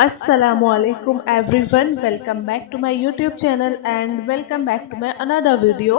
Assalamu alaikum everyone, welcome back to my YouTube channel and welcome back to my another video.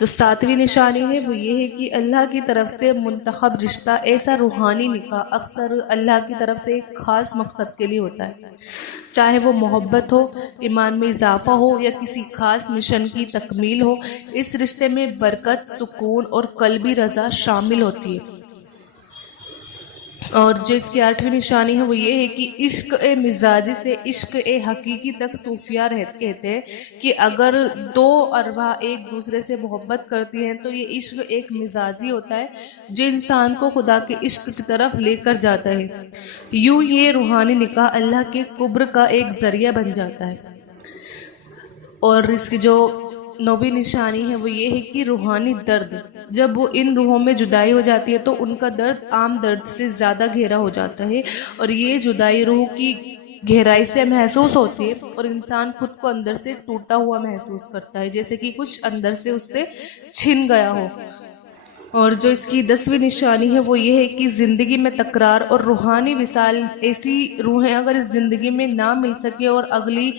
جو ساتویں نشانی ہے وہ یہ ہے کہ اللہ کی طرف سے منتخب رشتہ، ایسا روحانی نکاح اکثر اللہ کی طرف سے ایک خاص مقصد کے لیے ہوتا ہے، چاہے وہ محبت ہو، ایمان میں اضافہ ہو یا کسی خاص مشن کی تکمیل ہو۔ اس رشتے میں برکت، سکون اور قلبی رضا شامل ہوتی ہے۔ اور جو اس کی 8ویں نشانی ہے وہ یہ ہے کہ عشق مزاجی سے عشق حقیقی تک صوفیہ کہتے ہیں کہ اگر دو ارواح ایک دوسرے سے محبت کرتی ہیں تو یہ عشق ایک مزاجی ہوتا ہے جو انسان کو خدا کے عشق کی طرف لے کر جاتا ہے۔ یوں یہ روحانی نکاح اللہ کے قرب کا ایک ذریعہ بن جاتا ہے۔ اور اس کی جو 9ویں نشانی ہے وہ یہ ہے کہ روحانی درد، جب وہ ان روحوں میں جدائی ہو جاتی ہے تو ان کا درد عام درد سے زیادہ گہرا ہو جاتا ہے، اور یہ جدائی روح کی گہرائی سے محسوس ہوتی ہے اور انسان خود کو اندر سے ٹوٹا ہوا محسوس کرتا ہے، جیسے کہ کچھ اندر سے اس سے چھن گیا ہو۔ اور جو اس کی 10ویں نشانی ہے وہ یہ ہے کہ زندگی میں تکرار اور روحانی وصال، ایسی روحیں اگر اس زندگی میں نہ مل سکے اور اگلی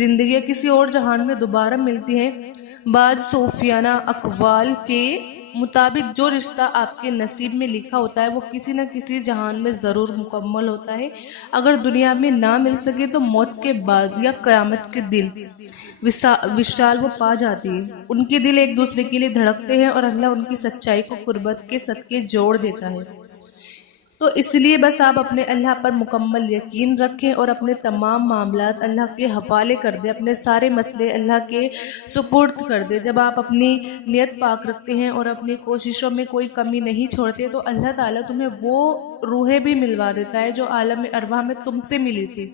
زندگی کسی اور جہان میں دوبارہ ملتی ہیں۔ بعض صوفیانہ اقوال کے مطابق جو رشتہ آپ کے نصیب میں لکھا ہوتا ہے وہ کسی نہ کسی جہان میں ضرور مکمل ہوتا ہے۔ اگر دنیا میں نہ مل سکے تو موت کے بعد یا قیامت کے دن وصال وہ پا جاتی ہے۔ ان کے دل ایک دوسرے کے لیے دھڑکتے ہیں اور اللہ ان کی سچائی کو قربت کے صدقے جوڑ دیتا ہے۔ تو اس لیے بس آپ اپنے اللہ پر مکمل یقین رکھیں اور اپنے تمام معاملات اللہ کے حوالے کر دیں، اپنے سارے مسئلے اللہ کے سپرد کر دیں۔ جب آپ اپنی نیت پاک رکھتے ہیں اور اپنی کوششوں میں کوئی کمی نہیں چھوڑتے تو اللہ تعالیٰ تمہیں وہ روحیں بھی ملوا دیتا ہے جو عالم ارواح میں تم سے ملی تھی۔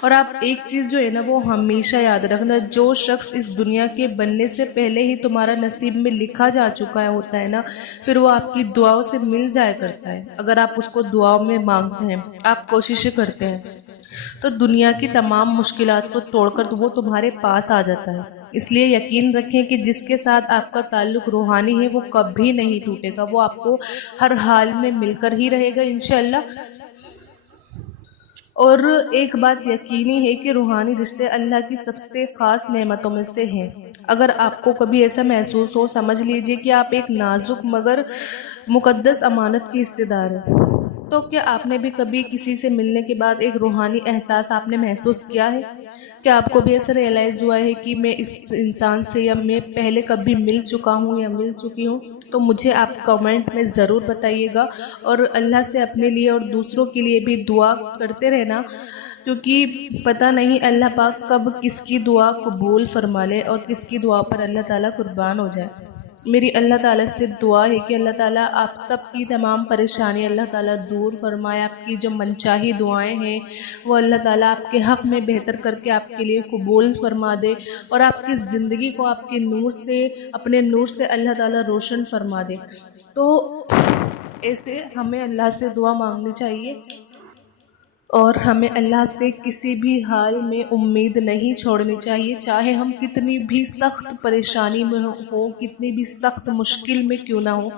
اور آپ ایک چیز جو ہے نا وہ ہمیشہ یاد رکھنا، جو شخص اس دنیا کے بننے سے پہلے ہی تمہارا نصیب میں لکھا جا چکا ہوتا ہے نا، پھر وہ آپ کی دعاؤں سے مل جایا کرتا ہے۔ اگر آپ اس کو دعاؤں میں مانگتے ہیں، آپ کوششیں کرتے ہیں تو دنیا کی تمام مشکلات کو توڑ کر وہ تمہارے پاس آ جاتا ہے۔ اس لیے یقین رکھیں کہ جس کے ساتھ آپ کا تعلق روحانی ہے وہ کبھی نہیں ٹوٹے گا، وہ آپ کو ہر حال میں مل کر ہی رہے گا انشاءاللہ۔ اور ایک بات یقینی ہے کہ روحانی رشتے اللہ کی سب سے خاص نعمتوں میں سے ہیں۔ اگر آپ کو کبھی ایسا محسوس ہو، سمجھ لیجئے کہ آپ ایک نازک مگر مقدس امانت کی حصے دار ہیں۔ تو کیا آپ نے بھی کبھی کسی سے ملنے کے بعد ایک روحانی احساس آپ نے محسوس کیا ہے؟ کیا آپ کو بھی ایسا ریئلائز ہوا ہے کہ میں اس انسان سے یا میں پہلے کبھی مل چکا ہوں یا مل چکی ہوں؟ تو مجھے آپ کامنٹ میں ضرور بتائیے گا، اور اللہ سے اپنے لیے اور دوسروں کے لیے بھی دعا کرتے رہنا، کیونکہ پتہ نہیں اللہ پاک کب کس کی دعا قبول فرما لے اور کس کی دعا پر اللہ تعالیٰ قربان ہو جائے۔ میری اللہ تعالیٰ سے دعا ہے کہ اللہ تعالیٰ آپ سب کی تمام پریشانی اللہ تعالیٰ دور فرمائے، آپ کی جو منچاہی دعائیں ہیں وہ اللہ تعالیٰ آپ کے حق میں بہتر کر کے آپ کے لیے قبول فرما دے، اور آپ کی زندگی کو آپ کے نور سے، اپنے نور سے اللہ تعالیٰ روشن فرما دے۔ تو ایسے ہمیں اللہ سے دعا مانگنی چاہیے، اور ہمیں اللہ سے کسی بھی حال میں امید نہیں چھوڑنی چاہیے، چاہے ہم کتنی بھی سخت پریشانی میں ہوں، کتنی بھی سخت مشکل میں کیوں نہ ہوں،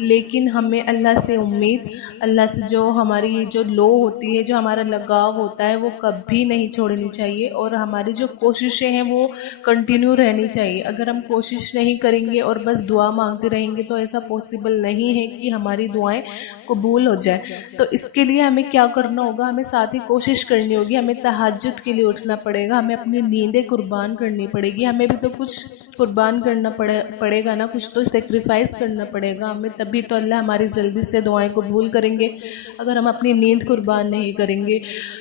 لیکن ہمیں اللہ سے امید، اللہ سے جو ہماری جو لو ہوتی ہے، جو ہمارا لگاؤ ہوتا ہے وہ کبھی نہیں چھوڑنی چاہیے، اور ہماری جو کوششیں ہیں وہ کنٹینیو رہنی چاہیے۔ اگر ہم کوشش نہیں کریں گے اور بس دعا مانگتے رہیں گے تو ایسا پاسبل نہیں ہے کہ ہماری دعائیں قبول ہو جائیں۔ تو اس کے لیے ہمیں کیا کرنا ہوگا؟ ہمیں ساتھ ہی کوشش کرنی ہوگی، ہمیں تہجد کے لیے اٹھنا پڑے گا، ہمیں اپنی نیندیں قربان کرنی پڑے گی، ہمیں بھی تو کچھ قربان کرنا پڑے گا نا، کچھ تو سیکریفائس کرنا پڑے گا ہمیں، تبھی تو اللہ ہماری جلدی سے دعائیں قبول کریں گے۔ اگر ہم اپنی نیند قربان نہیں کریں گے،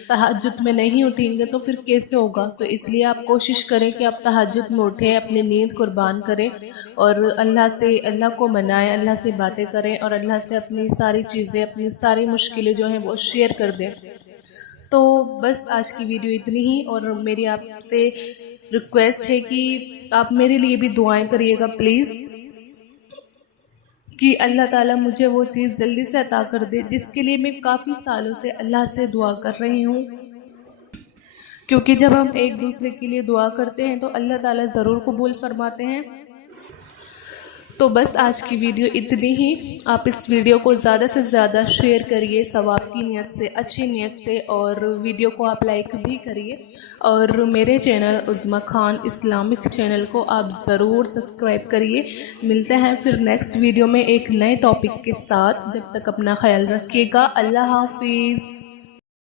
تہجد میں نہیں اٹھیں گے تو پھر کیسے ہوگا؟ تو اس لیے آپ کوشش کریں کہ آپ تہجد میں اٹھیں، اپنی نیند قربان کریں اور اللہ کو منائیں، اللہ سے باتیں کریں اور اللہ سے اپنی ساری چیزیں، اپنی ساری مشکلیں جو ہیں وہ شیئر کر دیں۔ تو بس آج کی ویڈیو اتنی ہی، اور میری آپ سے ریکویسٹ ہے کہ آپ میرے لیے بھی دعائیں کریے گا پلیز، کہ اللہ تعالیٰ مجھے وہ چیز جلدی سے عطا کر دے جس کے لیے میں کافی سالوں سے اللہ سے دعا کر رہی ہوں، کیونکہ جب ہم ایک دوسرے کے لیے دعا کرتے ہیں تو اللہ تعالیٰ ضرور قبول فرماتے ہیں۔ تو بس آج کی ویڈیو اتنی ہی. آپ اس ویڈیو کو زیادہ سے زیادہ شیئر کریے ثواب کی نیت سے، اچھی نیت سے، اور ویڈیو کو آپ لائک بھی کریے. اور میرے چینل عظمیٰ خان اسلامک چینل کو آپ ضرور سبسکرائب کریے. ملتے ہیں پھر نیکسٹ ویڈیو میں ایک نئے ٹاپک کے ساتھ. جب تک اپنا خیال رکھیے گا. اللہ حافظ.